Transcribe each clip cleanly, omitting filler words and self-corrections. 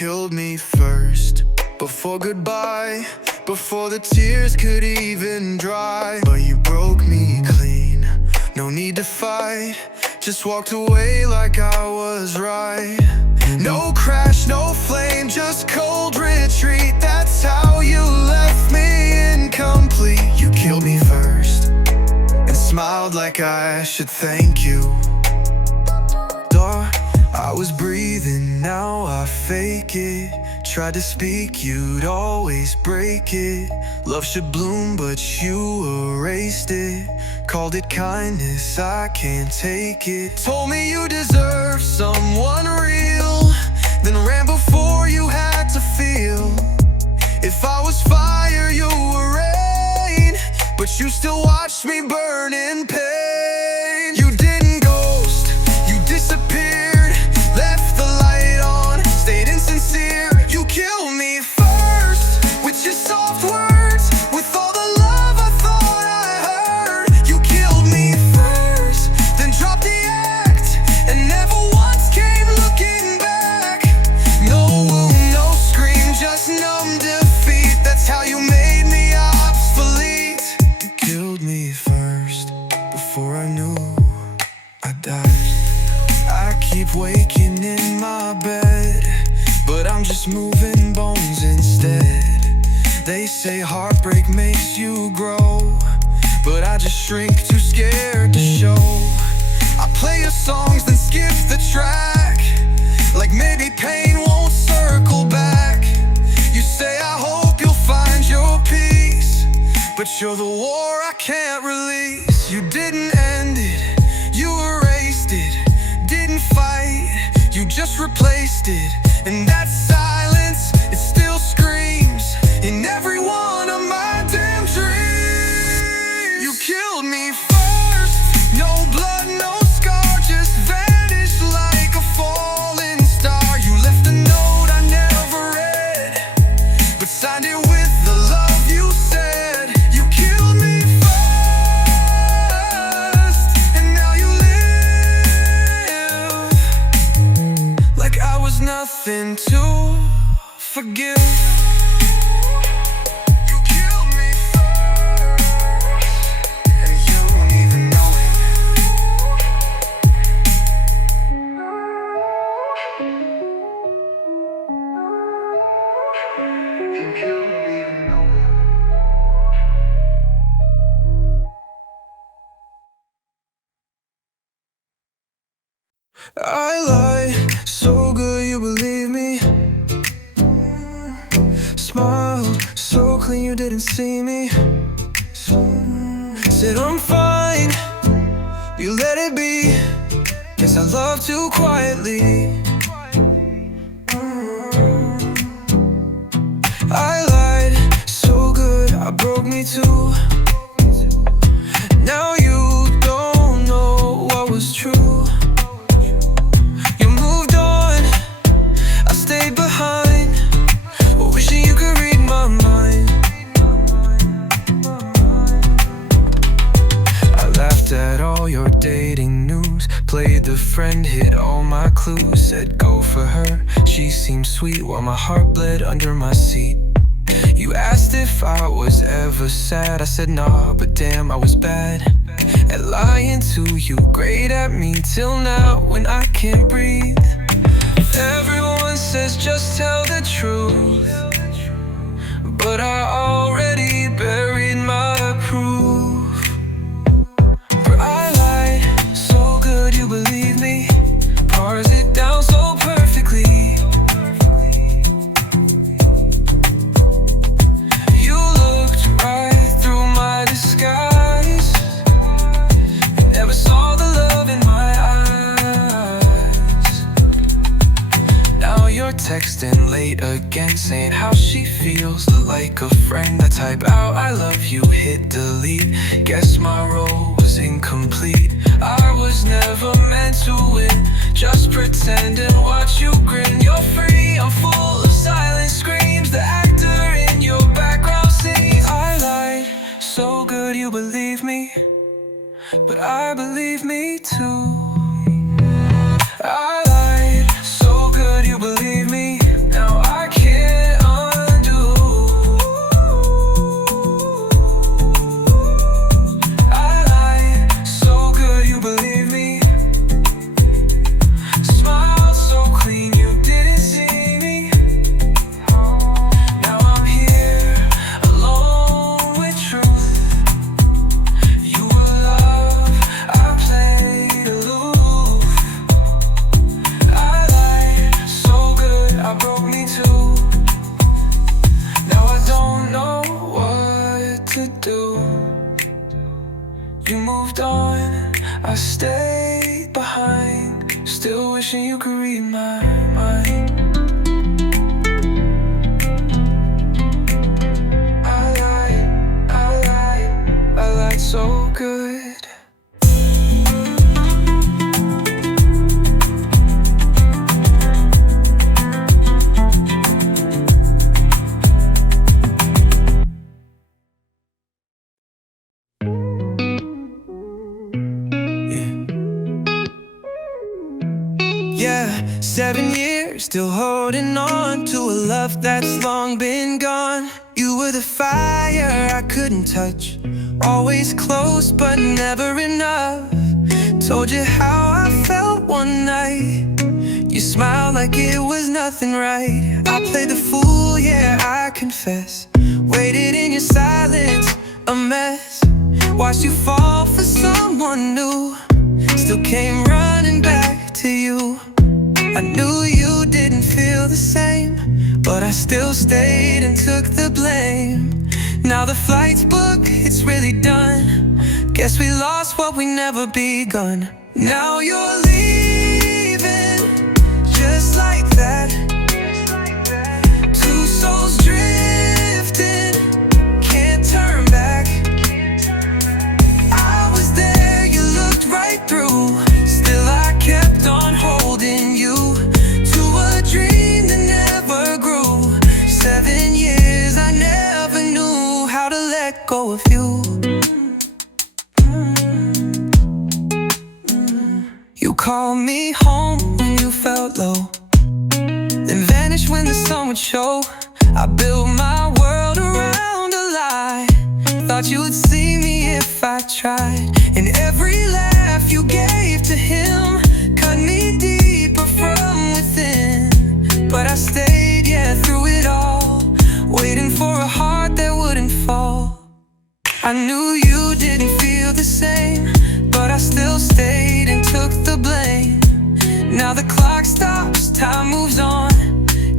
killed me first. Before goodbye, before the tears could even dry. But you broke me clean, no need to fight. Just walked away like I was right. No crash, no flame, just cold retreat. That's how you left me incomplete. You killed me first and smiled like I should thank you. I was breathing, now I fake it. Tried to speak, you'd always break it. Love should bloom, but you erased it. Called it kindness, I can't take it. Told me you deserve someone real, then ran before you had to feel. If I was fire, you were rain, but you still watched me burn in pain. You didn't ghost, you disappeared, left the light on, stayed insincere. You killed me first with your soft words, with all the love I thought I heard. You killed me first, then dropped the act, and never once came looking back. No wound, no scream, just numb defeat. That's how you made me obsolete. You killed me first, before I knew I died. I keep waking in my bed, but I'm just moving bones instead. They say heartbreak makes you grow, but I just shrink, too scared to show. I play your songs, then skip the track, like maybe pain won't circle back. You say I hope you'll find your peace, but you're the war I can't release. You didn't end it, you erased it. Didn't fight, you just replaced it. And that silence, it still screams in every one of my damn dreams. You killed me first, no blood, no scar, just vanished like a falling star. You left a note I never read, but signed it with the love you said. You killed me first, and now you live like I was nothing to forgive. You killed me first, and you don't even know it. You don't even know it. I lied, so good you believe me. Smiled, so clean you didn't see me. Said I'm fine, you let it be. Guess I love too quietly. I lied, so good, I broke me too. Now you don't know what was true. Stayed behind, wishing you could read my mind. I laughed at all your dating news, played the friend, hid all my clues. Said go for her, she seemed sweet, while my heart bled under my seat. You asked if I was ever sad, I said nah, but damn I was bad at lying to you. Great at me till now when I can't breathe. Everyone says just tell the truth, but I already buried my proof. For I lied, so good you believe me, parse it down so perfectly. You looked right through my disguise, never saw the love in my eyes. Now you're texting late again, saying how she feels like a friend. I type out I love you, hit delete. Guess my role was incomplete. I was never meant to win, just pretend and watch you grin. You're free, I'm full of silent screams, the actor in your background sings. I lied, so good you believe me, but I believe me too. I lied, so good you believe me, now I broke me too. Now I don't know what to do. You moved on, I stayed behind, still wishing you could read my mind. I lied so good. Yeah, 7 years, still holding on to a love that's long been gone. You were the fire I couldn't touch, always close but never enough. Told you how I felt one night, you smiled like it was nothing, right? I played the fool, yeah, I confess. Waited in your silence, a mess. Watched you fall for someone new, still came running back to you. I knew you didn't feel the same, but I still stayed and took the blame. Now the flight's booked, it's really done. Guess we lost what we never begun. Now you're leaving, just like that. Two souls drifting, can't turn back. I was there, you looked right through. Still I kept on holding you to a dream that never grew. 7 years, I never knew how to let go of you. You called me home when you felt low, then vanished when the sun would show. I built my world around a lie, thought you would see me if I tried. And every laugh you gave to him cut me deeper from within. But I stayed, yeah, through it all, waiting for a heart that wouldn't fall. I knew you didn't feel the same, but I still stayed and took the blame. Now the clock stops, time moves on.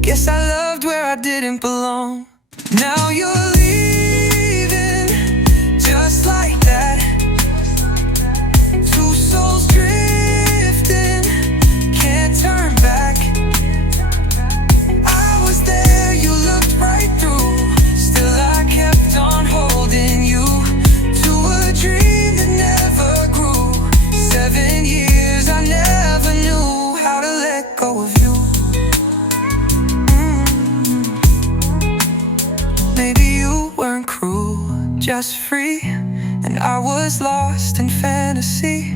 Guess I loved where I didn't belong. Now you're leaving, just like that. Two souls drifting, can't turn back. I was there, you looked right through. Still I kept on holding you to a dream that never grew. 7 years, I never knew how to let go of you. Maybe you weren't cruel, just free, and I was lost in fantasy.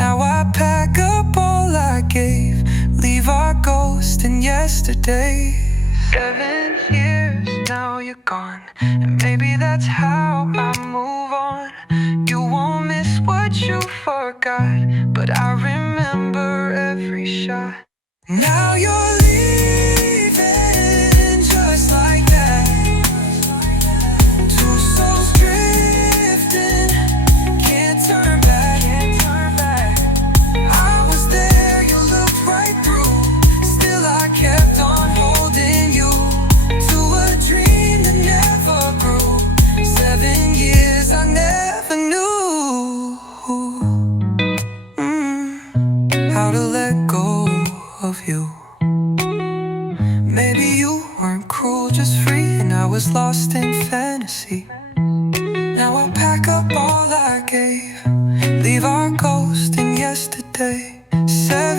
Now I pack up all I gave, leave our ghost in yesterday. 7 years, now you're gone, and maybe that's how I move on. You won't miss what you forgot, but I remember every shot. Now you're leaving, just like that. Two souls drifting, can't turn back. I was there, you looked right through. Still I kept on holding you to a dream that never grew. 7 years, I never knew how to let go of you. Maybe you weren't cruel, just free, and I was lost in fantasy. Now I pack up all I gave, leave our ghost in yesterday. 7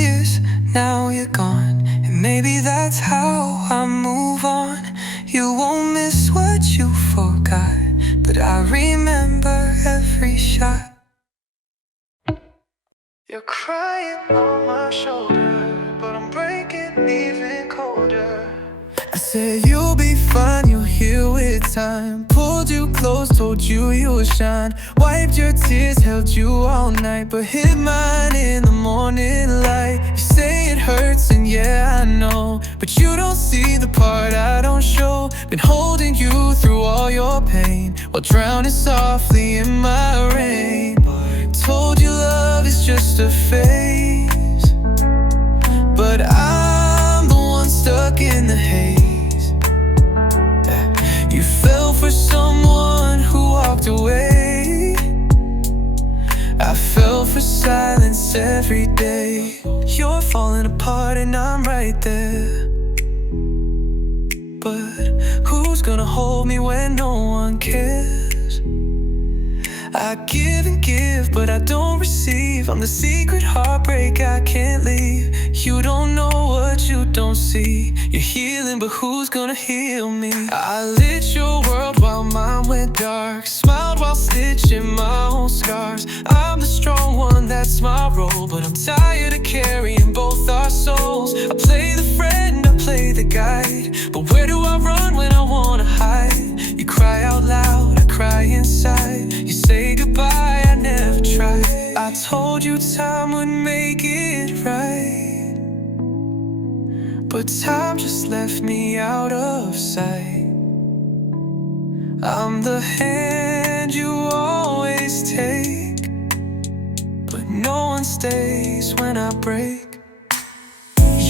years, now you're gone, and maybe that's how I move on. You won't miss what you forgot, but I remember every shot. You're crying on my shoulder, but I'm breaking even colder. I said you'll be fine, you'll heal with time. Pulled you close, told you you would shine. Wiped your tears, held you all night, but hid mine in the morning light. You say it hurts, and yeah, I know, but you don't see the part I don't show. Been holding you through all your pain, while drowning softly in my rain. Told you love is just a phase, but I'm the one gonna hold me when no one cares? I give and give, but I don't receive. I'm the secret heartbreak I can't leave. You don't know what you don't see. You're healing, but who's gonna heal me? I lit your world while mine went dark. Smiled while stitching my own scars. I'm the strong one, that's my role. But I'm tired of carrying both our souls. I play the friend, I play the guide. But where do I run when I wanna hide? You cry out loud, I cry inside. You say goodbye, I never tried. I told you time would make it right, but time just left me out of sight. I'm the hand you always take, but no one stays when I break.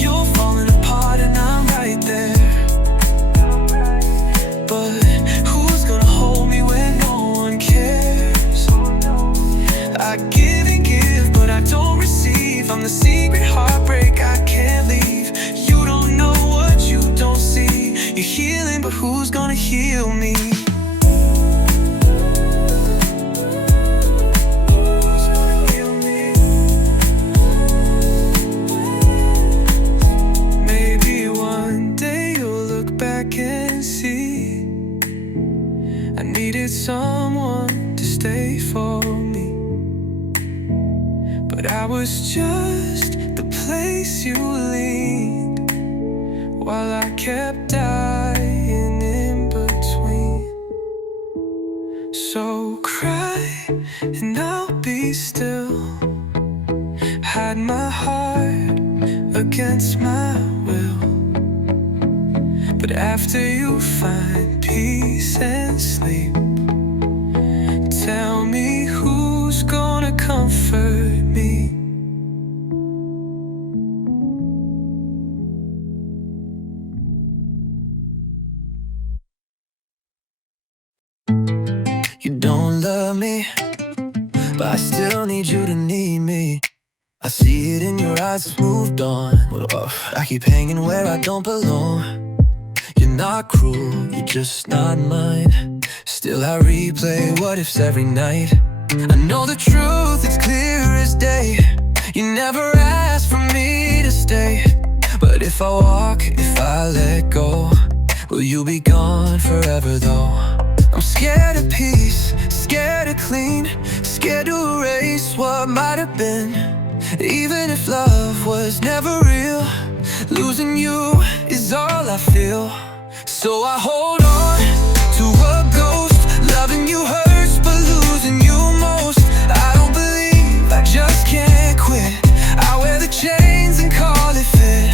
You're falling apart and I'm right there, but who's gonna hold me when no one cares? I give and give, but I don't receive. I'm the secret heartbreak I can't leave. You don't know what you don't see. You're healing, but who's gonna heal me? Maybe one day you'll look back and see I needed someone to stay for me, but I was just the place you leaned while I kept dying in between. So cry and I'll be still. Hide my heart against my will, but after you find peace and sleep, tell me who's gonna comfort me. You don't love me, but I still need you to need me. I see it in your eyes, it's moved on. I keep hanging where I don't belong. You're not cruel, you're just not mine. Still I replay what ifs every night. I know the truth, it's clear as day. You never asked for me to stay, but if I walk, if I let go, will you be gone forever though? I'm scared of peace, scared of clean, scared to erase what might have been. Even if love was never real, losing you is all I feel. So I hold on to a ghost. Loving you hurts, but losing you most. I don't believe, I just can't quit. I wear the chains and call it fit.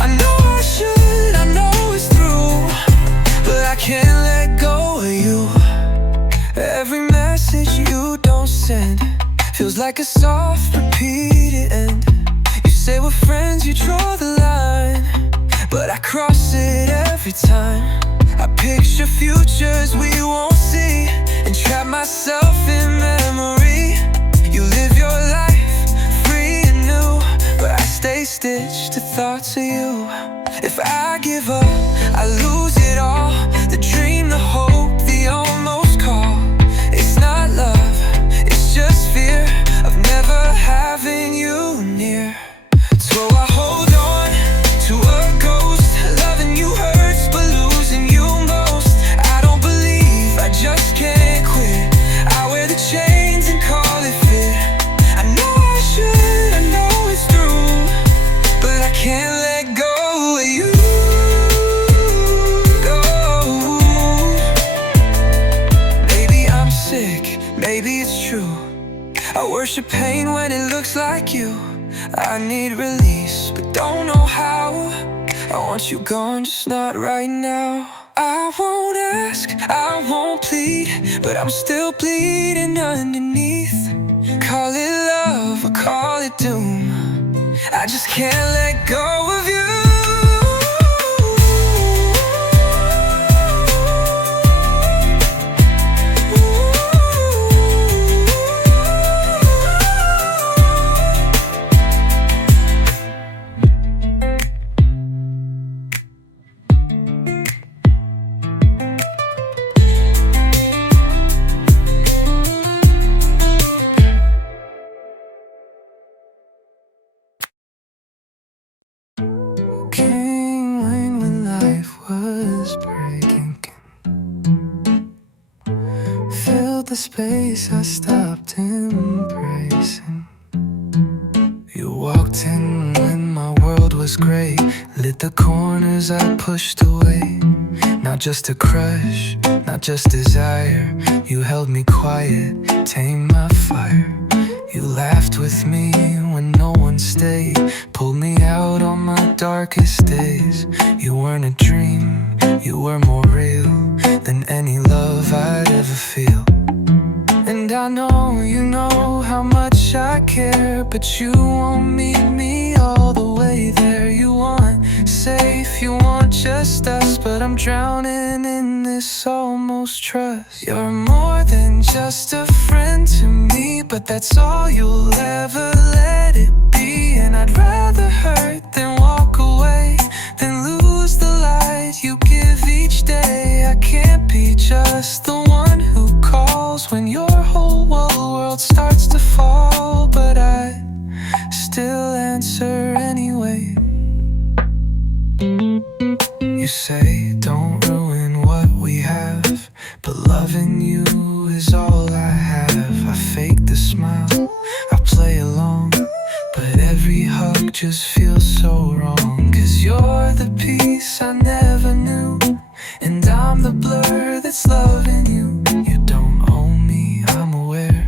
I know I should, I know it's through, but I can't let go of you. Every message you don't send feels like a soft, repeated end. You say we're friends, you draw the line, but I cross it every time. I picture futures we won't see and trap myself in memory. You live your life free and new, but I stay stitched to thoughts of you. If I give up, I lose it all. The dream, the hope, the almost call. It's not love, it's just fear of never having you near. So I hold on to a ghost. Loving you hurts, but losing you most. I don't believe, I just can't quit. I wear the chains and call it fit. I know I should, I know it's through, but I can't let go of you. Maybe I'm sick, maybe it's true. I worship pain when it looks like you. I need release, but don't know how. I want you gone, just not right now. I won't ask, I won't plead, but I'm still bleeding underneath. Call it love or call it doom, I just can't let go of you. face I stopped embracing. You walked in when my world was gray, lit the corners I pushed away. Not just a crush, not just desire. You held me quiet, tamed my fire. You laughed with me when no one stayed, pulled me out on my darkest days. You weren't a dream, you were more real than any love I'd ever feel. And I know you know how much I care, but you won't meet me all the way there. You want safe, you want just us, but I'm drowning in this almost trust. You're more than just a friend to me, but that's all you'll ever let it be. And I'd rather hurt than walk away, than lose the light you give each day. I can't be just the one who calls when your whole world starts to fall, but I still answer anyway. You say don't ruin what we have, but loving you is all I have. I fake the smile, I play along, but every hug just feels so wrong. 'Cause you're the piece I never knew, and I'm the blur that's loving you. You don't own me, I'm aware,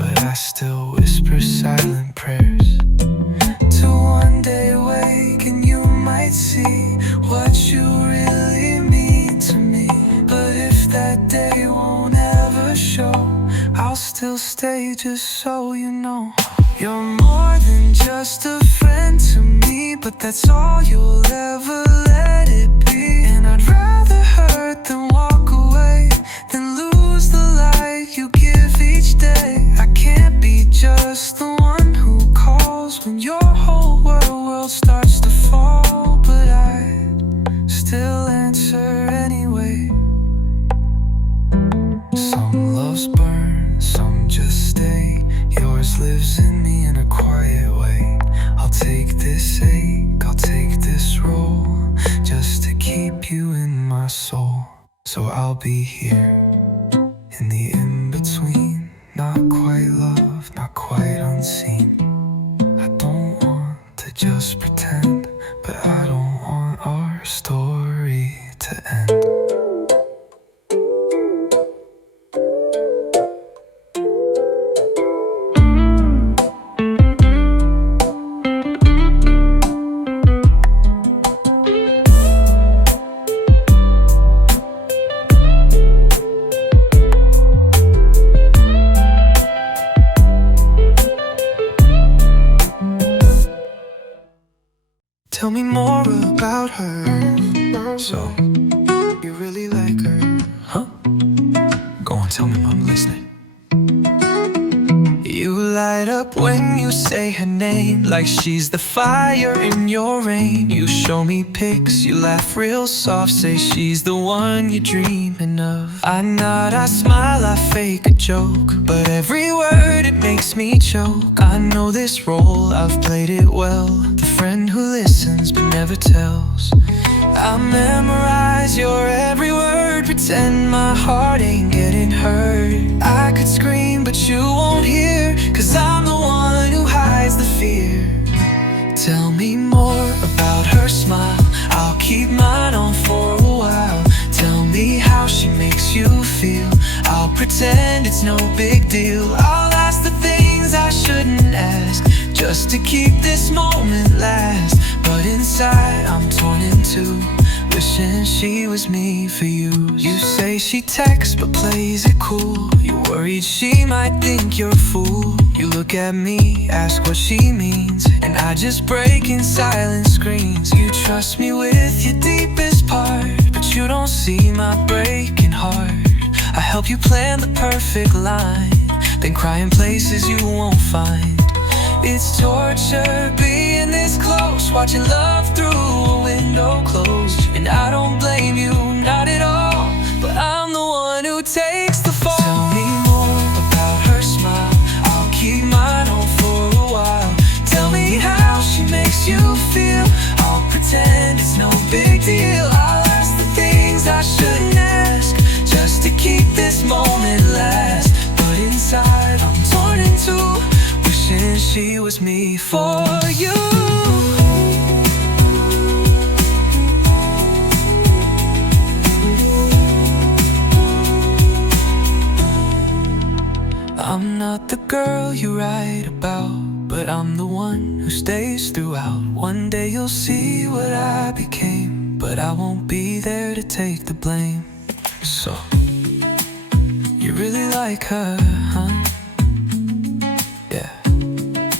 but I still whisper silent prayers to one day wake and you might see what you really mean to me. But if that day won't ever show, I'll still stay just so you know. You're more than just a friend to me, but that's all you'll ever let it be. And I'd rather hurt than walk away, than lose the light you give each day. I can't be just the one who calls when your whole world starts to fall, but I still answer anyway. Some loves burn, some just stay. Yours lives in me in a quiet way. I'll take this ache, I'll take this role, just to keep you in my soul. So I'll be here, in the in-between. Not quite love, not quite unseen. I don't want to just pretend, but I don't want our story to end. Tell me more about her. So, you really like her? Huh? Go on, tell me, I'm listening. You light up when you say her name, like she's the fire in your rain. You show me pics, you laugh real soft, say she's the one you're dreaming of. I nod, I smile, I fake a joke, but every word it makes me choke. I know this role, I've played it well, the friend who listens but never tells. I memorize your every word, pretend my heart ain't getting hurt. I could scream but you won't hear, 'cause I'm the one who hides the fear. Tell me more about her smile, I'll keep mine on for a while. Tell me how she makes you feel, I'll pretend it's no big deal. I'll ask the things I shouldn't ask, just to keep this moment last. But inside I'm torn in two, wishing she was me for you. You say she texts but plays it cool, you worried she might think you're a fool. You look at me, ask what she means, and I just break in silent screams. You trust me with your deepest part, but you don't see my breaking heart. I help you plan the perfect line, then cry in places you won't find. It's torture being this close, watching love through a window closed. And I don't blame you, not at all, but I'm the one who takes the fall. Tell me more about her smile, I'll keep mine on for a while. Tell me how she makes you feel, I'll pretend it's no big deal. I'll ask the things I shouldn't ask, just to keep this moment last. But she was me for you. I'm not the girl you write about, but I'm the one who stays throughout. One day you'll see what I became, but I won't be there to take the blame. So, you really like her, huh? Yeah,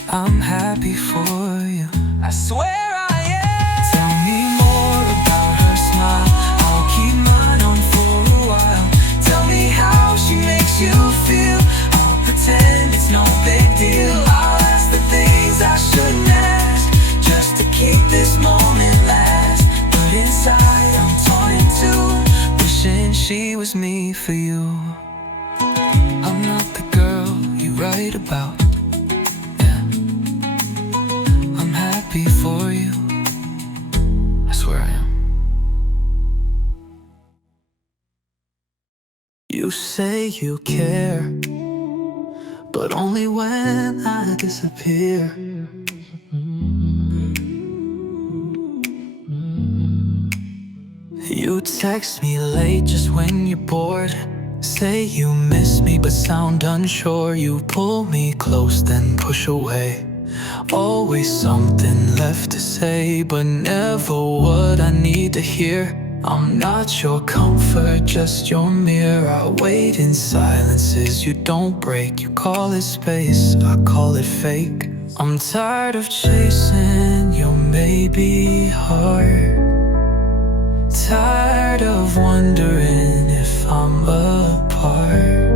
I'm happy for you. I swear I am. Tell me more about her smile, I'll keep mine on for a while. Tell me how she makes you feel, I'll pretend it's no big deal. I'll ask the things I shouldn't ask, just to keep this moment last. But inside I'm torn in two, wishing she was me for you. I'm not the girl you write about, yeah. I'm happy for you, I swear I am. You say you care, but only when I disappear. You text me late just when you're bored, say you miss me but sound unsure. You pull me close then push away, always something left to say, but never what I need to hear. I'm not your comfort, just your mirror. I wait in silences you don't break. You call it space, I call it fake. I'm tired of chasing your maybe heart, tired of wondering if I'm apart.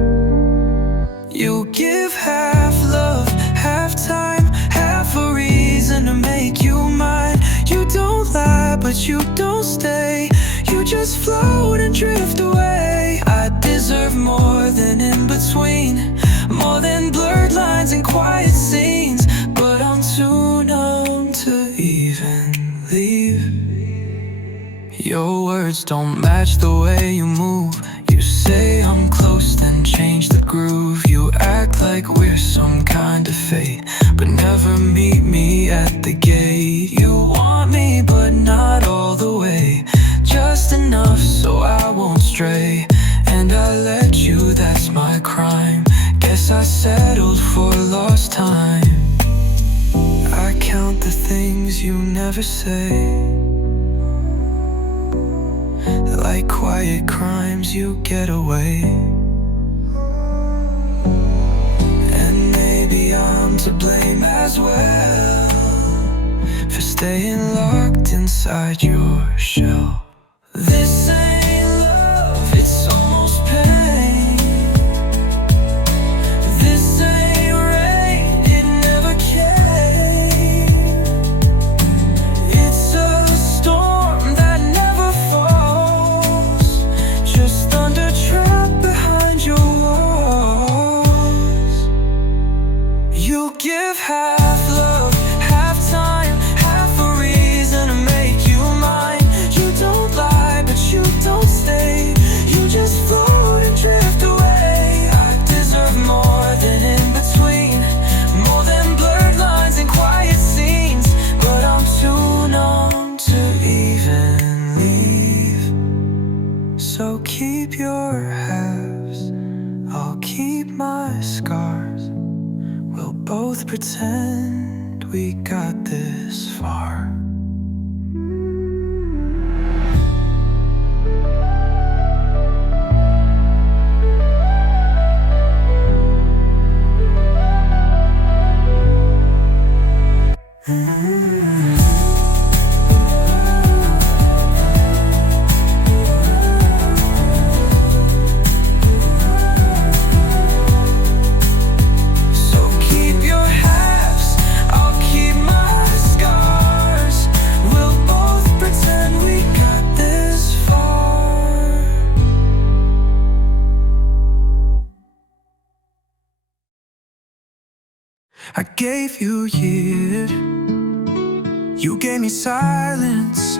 You give half love, half time, half a reason to make you mine. You don't lie, but you don't stay. You just float and drift away. I deserve more than in between, more than blurred lines and quiet scenes, but I'm too numb to even leave. Your words don't match the way you move. You say I'm close, then change the groove. You act like we're some kind of fate, but never meet me at the gate. You want me, but not all the way, just enough so I won't stray. And I let you, that's my crime. Guess I settled for lost time. I count the things you never say, like quiet crimes you get away. And maybe I'm to blame as well, for staying locked inside your shell. This ain't love, it's almost pain. This ain't rain, it never came. It's a storm that never falls, just thunder trapped behind your walls. You give half love, half time, half a reason to make you mine. You don't lie, but you don't stay. You just float and drift away. I deserve more than in between, more than blurred lines and quiet scenes, but I'm too numb to even leave. So keep your halves, I'll keep my scars. We'll both pretend we got this far. I gave you years, you gave me silence.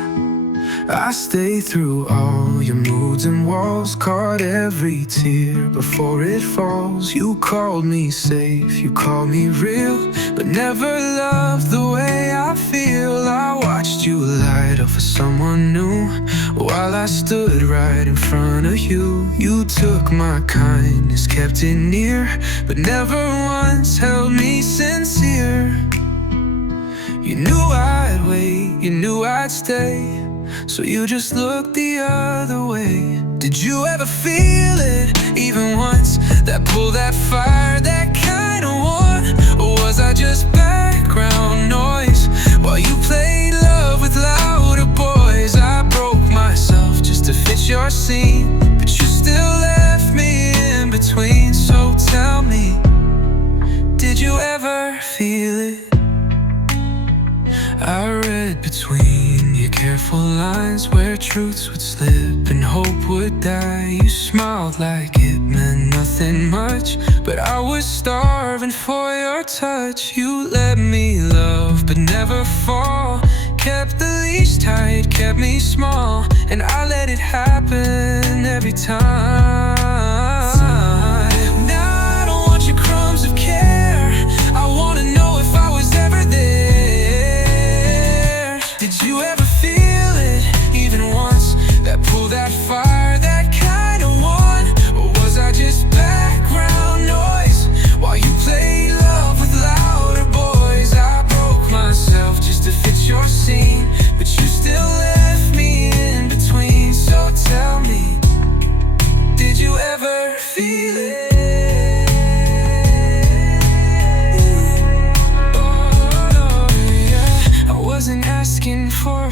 I stayed through all your moods and walls, caught every tear before it falls. You called me safe, you called me real, but never loved the way I feel. I watched you light up for someone new, while I stood right in front of you. You took my kindness, kept it near, but never once held me sincere. You knew I'd wait, you knew I'd stay, so you just looked the other way. Did you ever feel it, even once? That pull, that fire, that kind of one? Or was I just background noise while you played love with louder boys? I broke myself just to fit your scene, but you still left me in between. So tell me, did you ever feel it? I read between your careful lines where truths would slip and hope would die. You smiled like it meant nothing much, but I was starving for your touch. You let me love but never fall, kept the leash tight, kept me small, and I let it happen every time. Now I don't want your crumbs of care, I wanna know if I was ever there. Did you ever feel it, even once? That pull, that fire, that kind of one? Or was I just background noise while you played love with louder boys? I broke myself just to fit your scene, but you still left me in between. So tell me, did you ever feel it? Wasn't asking for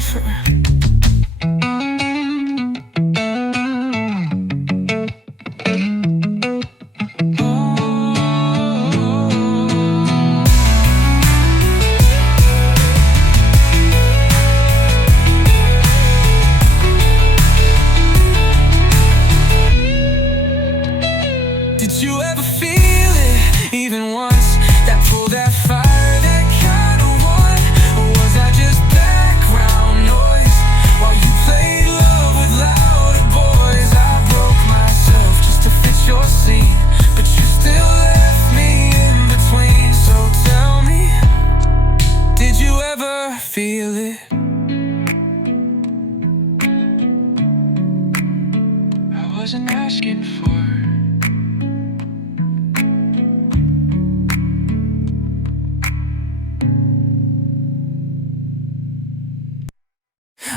Did you ever feel it, even once? That pull, that fire, that kind of one? Or was I just background noise while you played love with louder boys? I broke myself just to fit your scene, but you still left me in between. So tell me, did you ever feel it? I wasn't asking for it.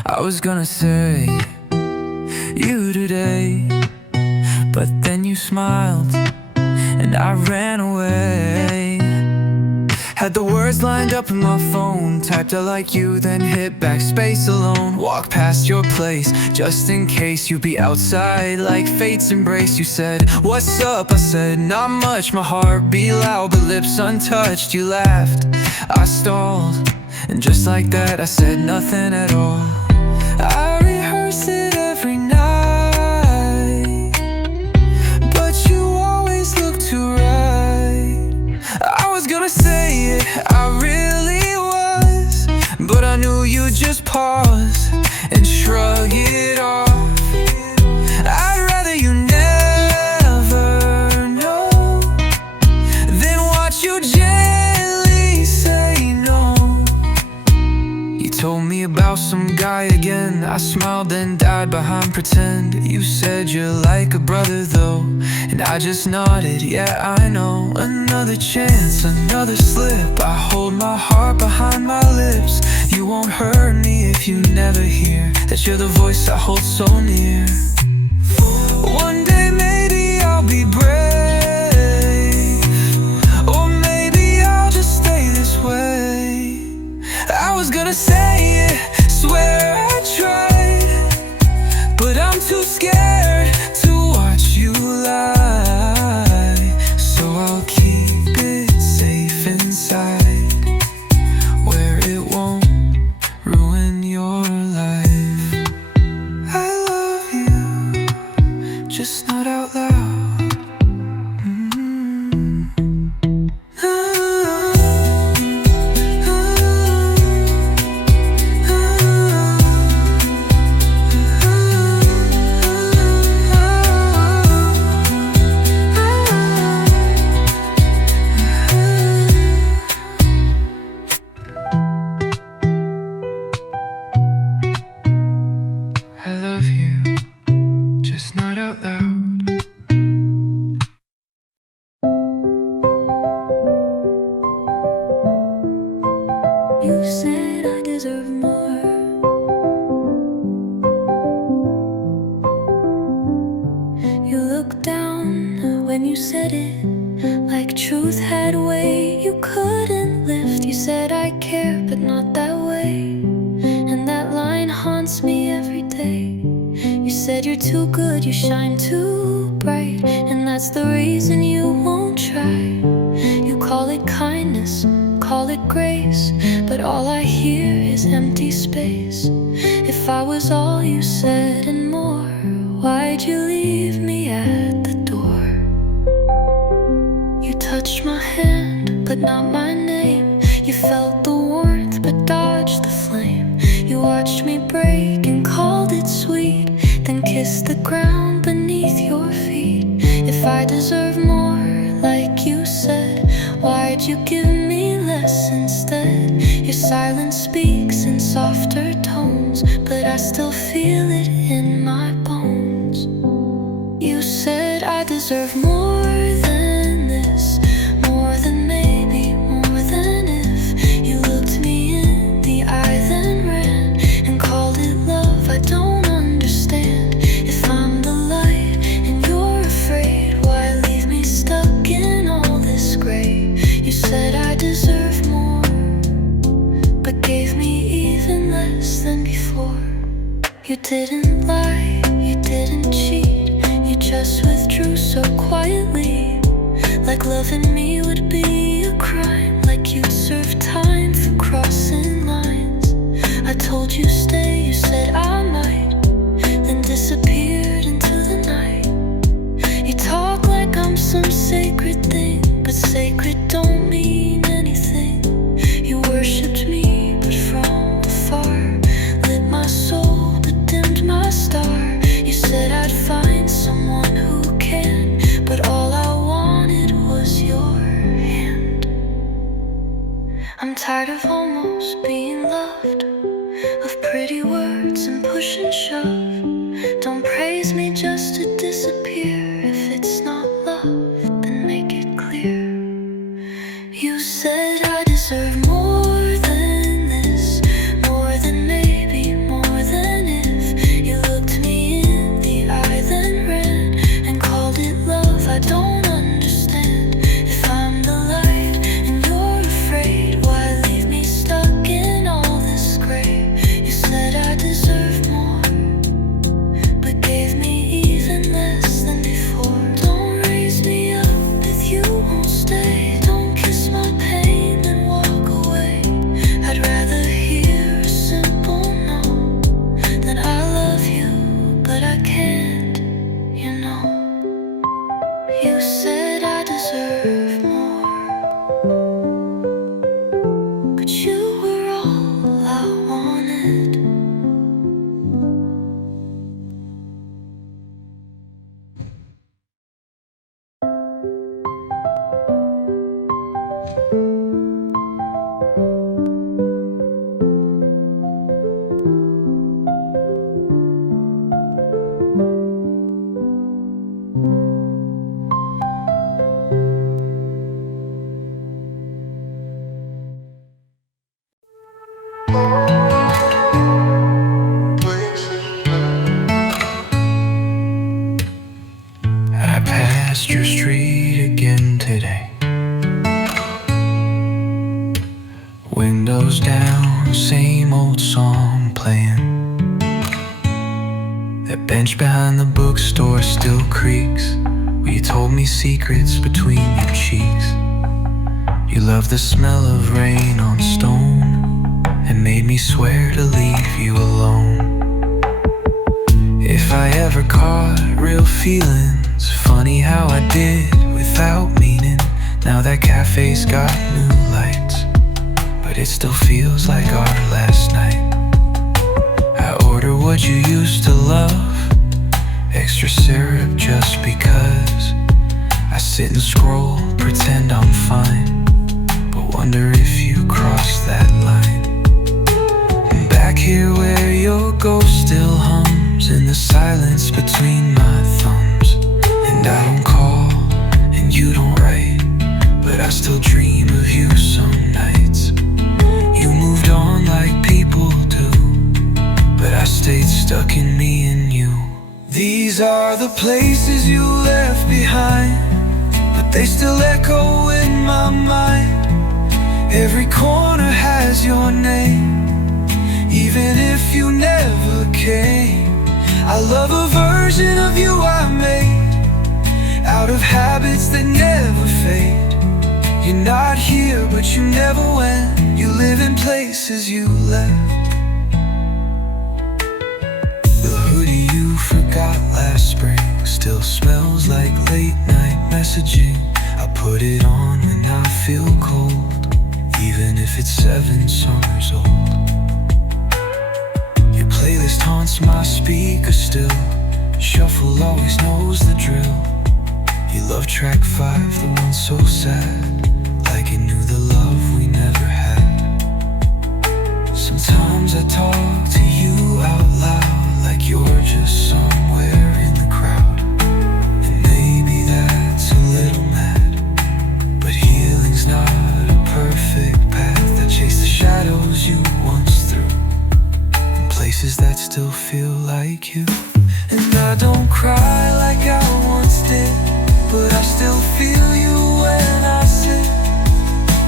I was gonna say you today, but then you smiled and I ran away. Had the words lined up in my phone, typed out like you, then hit backspace alone. Walked past your place just in case you'd be outside like fate's embrace. You said, what's up? I said, not much. My heart beat loud but lips untouched. You laughed, I stalled, and just like that I said nothing at all. I rehearse it every night, but you always look too right. I was gonna say it, I really was, but I knew you'd just pause and shrug it off. I'd rather you never know than watch you gently say no. You told me about some guy again, I smiled then died behind pretend. You said you're like a brother though, and I just nodded, yeah I know. Another chance, another slip, I hold my heart behind my lips. You won't hurt me if you never hear that you're the voice I hold so near. One day maybe I'll be brave, or maybe I'll just stay this way. I was gonna say it, swear I tried, but I'm too scared to watch you lie. So I'll keep it safe inside, where it won't ruin your life. I love you, just not out loud. when you said it, like truth had weight you couldn't lift. You said I care, but not that way, and that line haunts me every day. You said you're too good, you shine too bright, and that's the reason you won't try. You call it kindness, call it grace, but all I hear is empty space. If I was all you said and more, why'd you leave me at the door? You touched my hand, but not my name. You felt the warmth, but dodged the flame. You watched me break and called it sweet, then kissed the ground beneath your feet. If I deserve more, like you said, why'd you give me less instead? Your silence speaks in softer tones, but I still feel it in my bones. You said I deserve more than this, more than maybe, more than if. You looked me in the eye, then ran and called it love. I don't understand. If I'm the light and you're afraid, why leave me stuck in all this gray? You said I deserve more, but gave me even less than before. You didn't lie, you didn't cheat, you just withdrew so quietly, like loving me would be a crime, like you'd serve time for crossing lines. I told you stay, you said I might, then disappeared into the night. You talk like I'm some sacred thing, but sacred don't mean anything. You worshipped me, but from afar, lit my soul, but dimmed my star. You said I'd find someone who can, but all I wanted was your hand. I'm tired of almost being loved, of pretty words and push and shove. Don't praise me just to disappear. If it's not love, then make it clear. You said I deserve more than this, more than maybe, more than if. You looked me in the eye, then ran and called it love. I don't understand. If I'm the light and you're afraid, why leave me stuck in all this gray? You said I deserve more, but gave me even less than before. Don't raise me up if you won't stay. Don't kiss my pain, then walk away. I'd rather hear a simple no than I love you, but I can't, you know. You said I deserve more, but you were all I wanted. I passed your street again today. Windows down, same old song playing. That bench behind the bookstore still creaks, where you told me secrets between your cheeks. You love the smell of rain on stone, and made me swear to leave you alone. If I ever caught real feelings, funny how I did without meaning. Now that cafe's got new lights, but it still feels like our last night. I order what you used to love, extra syrup just because. I sit and scroll, pretend I'm fine, but wonder if you crossed that line. And back here where your ghost still hums in the silence between my thumbs. And I don't call, and you don't write, but I still dream of you some nights. You moved on like people do, but I stayed stuck in me and you. These are the places you left behind, they still echo in my mind. Every corner has your name, even if you never came. I love a version of you I made, out of habits that never fade. You're not here, but you never went. You live in places you left. The hoodie you forgot last spring still smells like late night messaging. I put it on when I feel cold, even if it's 7 summers old. Your playlist haunts my speaker still. Shuffle always knows the drill. You love track 5, the one so sad, like you knew the love we never had. Sometimes I talk to you out loud, like you're just somewhere in the crowd. And maybe that's a little mad, but healing's not a perfect path. I chase the shadows you once threw, in places that still feel like you. And I don't cry like I once did, but I still feel you when I sit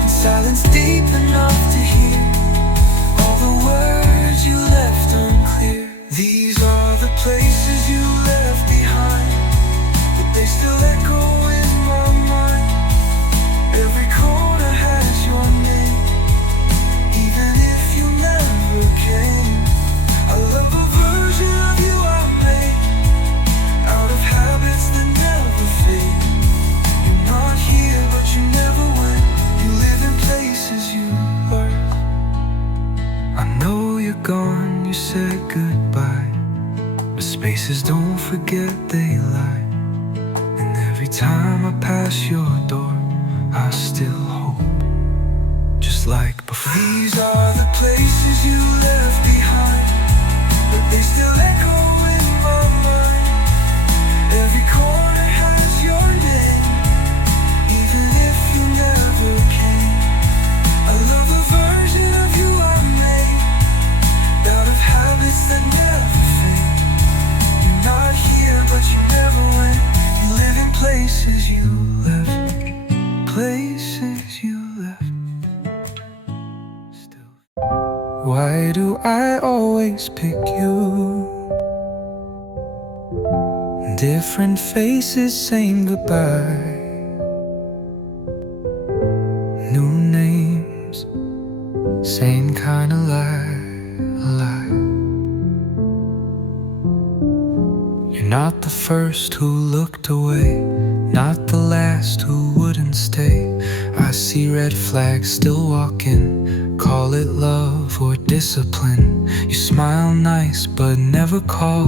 in silence deep enough to hear all the words you left unclear. These are the places you left behind, but they still echo in my mind. Every corner has your name, even if you never came. I love a version of you I made, out of habits that never fade. You're not here, but you never went. You live in places you were. I know you're gone, you said goodbye, but spaces don't forget they lie. And every time I pass your door, I still hope, just like before. These are the places you left behind, but they still echo in my mind. Every corner has your name, even if you never came. I love a version of you I made, out of habits that never fade. You're not here, but you never went. You live in places you left, places you left. Still. Why do I always pick you? Different faces saying goodbye, new names, same kind of lie. You're not the first who looked away, not the last who wouldn't stay. I see red flags still walking, call it love or discipline. You smile nice but never call,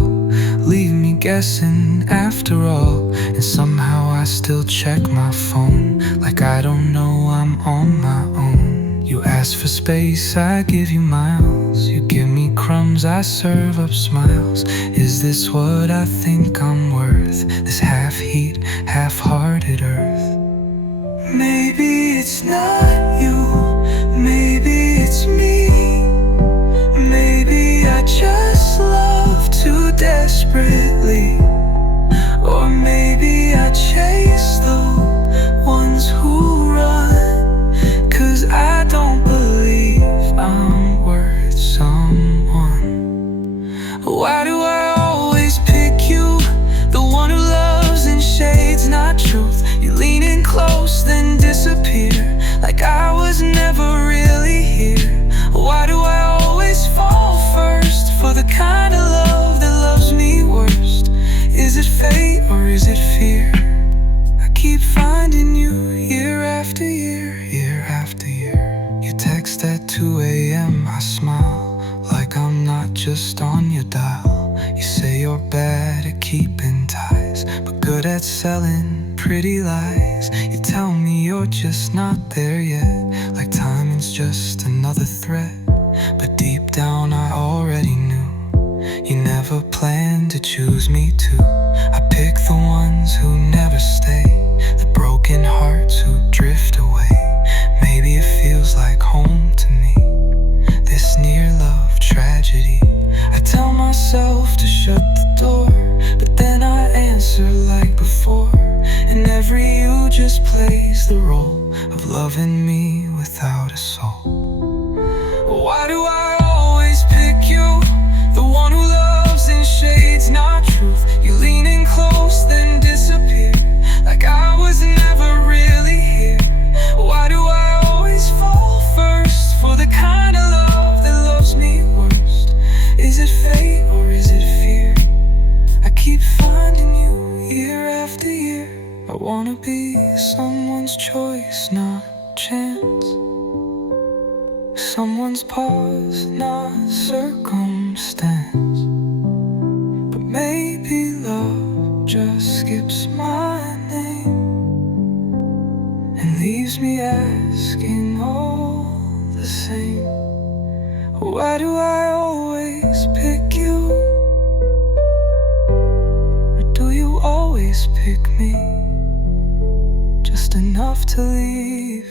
leave me guessing after all. And somehow I still check my phone, like I don't know I'm on my own. You ask for space, I give you miles. You give me crumbs, I serve up smiles. Is this what I think I'm worth? This half heat, half-hearted earth? Maybe it's not you, maybe it's me. Maybe I just love too desperately, or maybe I chase the ones who run, 'cause I don't believe I'm worth someone. Why do I always pick you, the one who loves in shades, not truth? You lean in close, then disappear, like I was never really here. Why do I always fall first for the kind of love that loves me worst? Is it fate or is it fear? I keep finding you year after year, year after year. You text at 2 a.m., I smile, like I'm not just on your dial. You say you're bad at keeping ties, but good at selling pretty lies. You tell me you're just not there yet, like timing's just another threat. But deep down I already knew you never planned to choose me too. I pick the ones who never stay, the broken hearts who drift away. Maybe it feels like home to me, this near love tragedy. I tell myself to shut the door, but then I answer like before. And every you just plays the role of loving me without a soul. Why do I always pick you? The one who loves in shades, not truth. You lean in close, then disappear, like I was never really here. Why do I always fall first for the kind of love that loves me worst? Is it fate or is it fear? I keep finding you year after year. I wanna be someone's choice, not chance. Someone's pause, not circumstance. But maybe love just skips my name and leaves me asking all the same. Why do I always pick you? Or do you always pick me? Just enough to leave.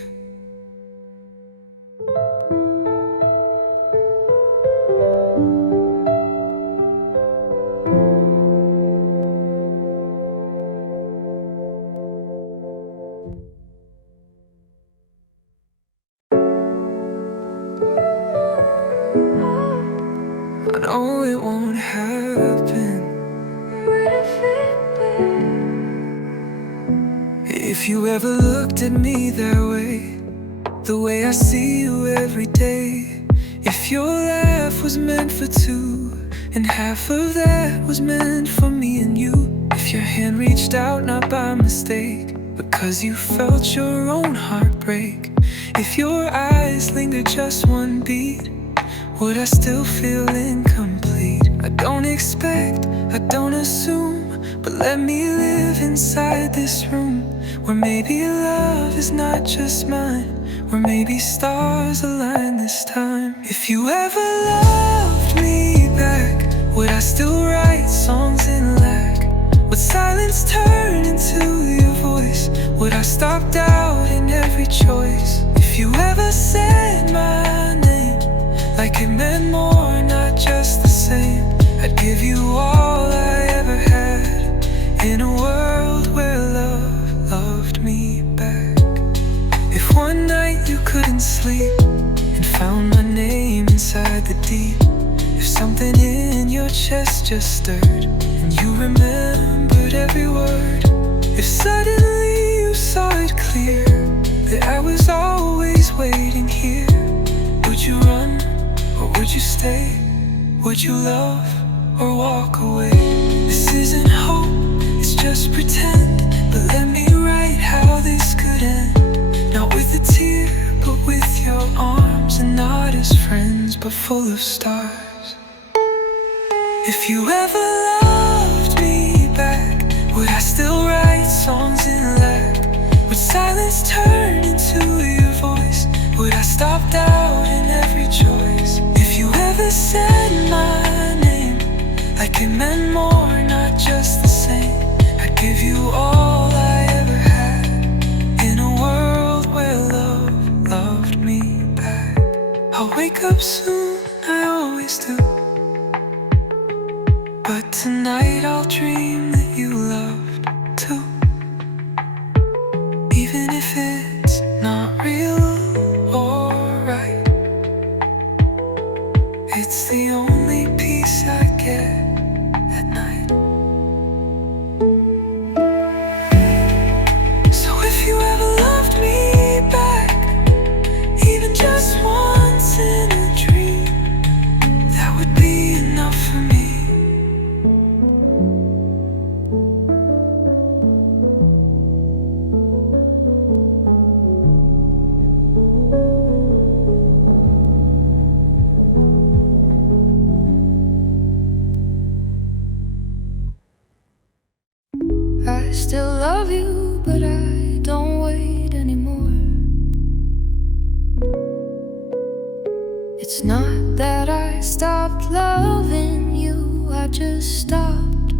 I know it won't happen. If you ever looked at me that way, the way I see you every day. If your laugh was meant for two, and half of that was meant for me and you. If your hand reached out not by mistake, because you felt your own heart break. If your eyes lingered just one beat, would I still feel incomplete? I don't expect, I don't assume, but let me live inside this room, where maybe love is not just mine, where maybe stars align this time. If you ever loved me back, would I still write songs in lack? Would silence turn into your voice? Would I stop doubting every choice? If you ever said my name like it meant more, not just the same, I'd give you all I ever had, in a world where love loved me back. If one night you couldn't sleep and found my name inside the deep, if something in your chest just stirred and you remembered every word, if suddenly you saw it clear that I was always waiting here, would you run or would you stay? Would you love or walk away? This isn't hope, it's just pretend, but let me write how this could end. Not with a tear, but with your arms, and not as friends, but full of stars. If you ever loved me back, would I still write songs in lack? Would silence turn into your voice? Would I stop doubting every choice? If you ever said my name like it meant more, not just the same, I'd give you all I ever had, in a world where love loved me back. I'll wake up soon, I always do, but tonight I'll dream that you loved too. Even if it's not real or right, it's the only peace I get at night. So if you ever loved me back, even just once in a dream, that would be enough for me. I still love you, but I don't wait anymore. It's not that I stopped loving you, I just stopped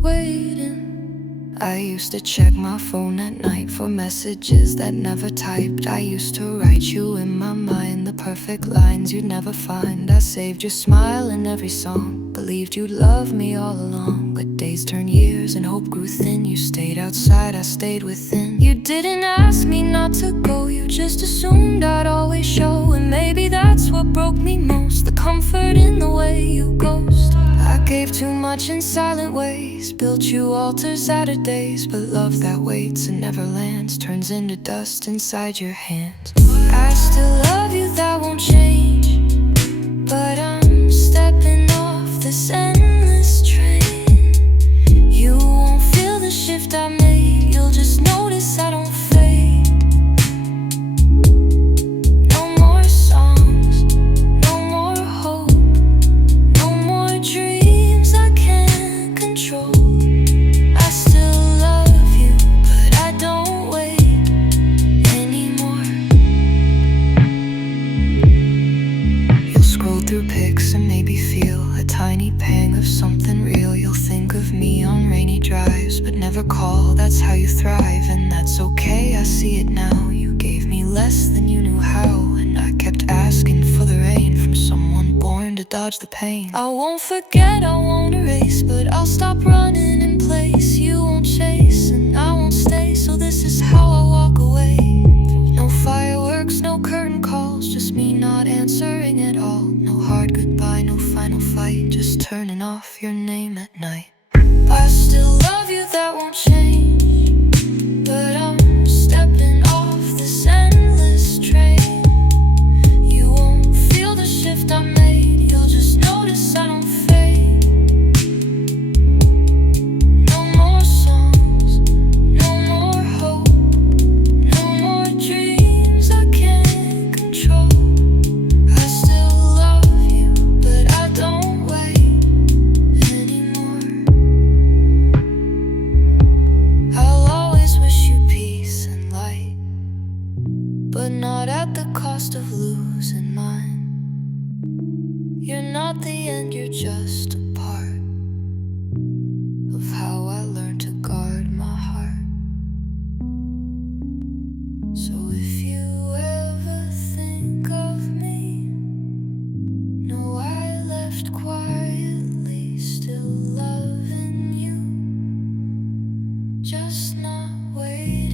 waiting. I used to check my phone at night for messages that never typed. I used to write you in my mind, the perfect lines you'd never find. I saved your smile in every song, but believed you'd love me all along, but days turned years and hope grew thin. You stayed outside, I stayed within. You didn't ask me not to go, you just assumed I'd always show. And maybe that's what broke me most, the comfort in the way you ghost. I gave too much in silent ways, built you altars out of days. But love that waits and never lands turns into dust inside your hands. I still love you, that won't change, but I'm stepping off this endless train. You won't feel the shift I made, you'll just notice I don't fade. No more songs, no more hope, no more dreams I can't control. I still love you, but I don't wait anymore. You'll scroll through pics and maybe feel a tiny pang of something real. You'll think of me on rainy drives, but never call, that's how you thrive. And that's okay, I see it now. You gave me less than you knew how, and I kept asking for the rain from someone born to dodge the pain. I won't forget, I won't erase, but I'll stop running in place. You won't chase, and I won't stay, so this is how I walk away. No fireworks, no curtain calls, just me not answering at all. No hard goodbye, no final fight, just turning off your name at night. I still love you, that won't change, but I'm stepping off this endless train. You won't feel the shift I made, you'll just notice I don't fade. No more songs, no more hope, no more dreams I can't control. I still love you, but I don't wait anymore. I'll always wish you peace and light, but not at the cost of losing mine. You're not the end, you're just a part of how I learned to guard my heart. So if you ever think of me, know I left quietly, still loving you, just not waiting.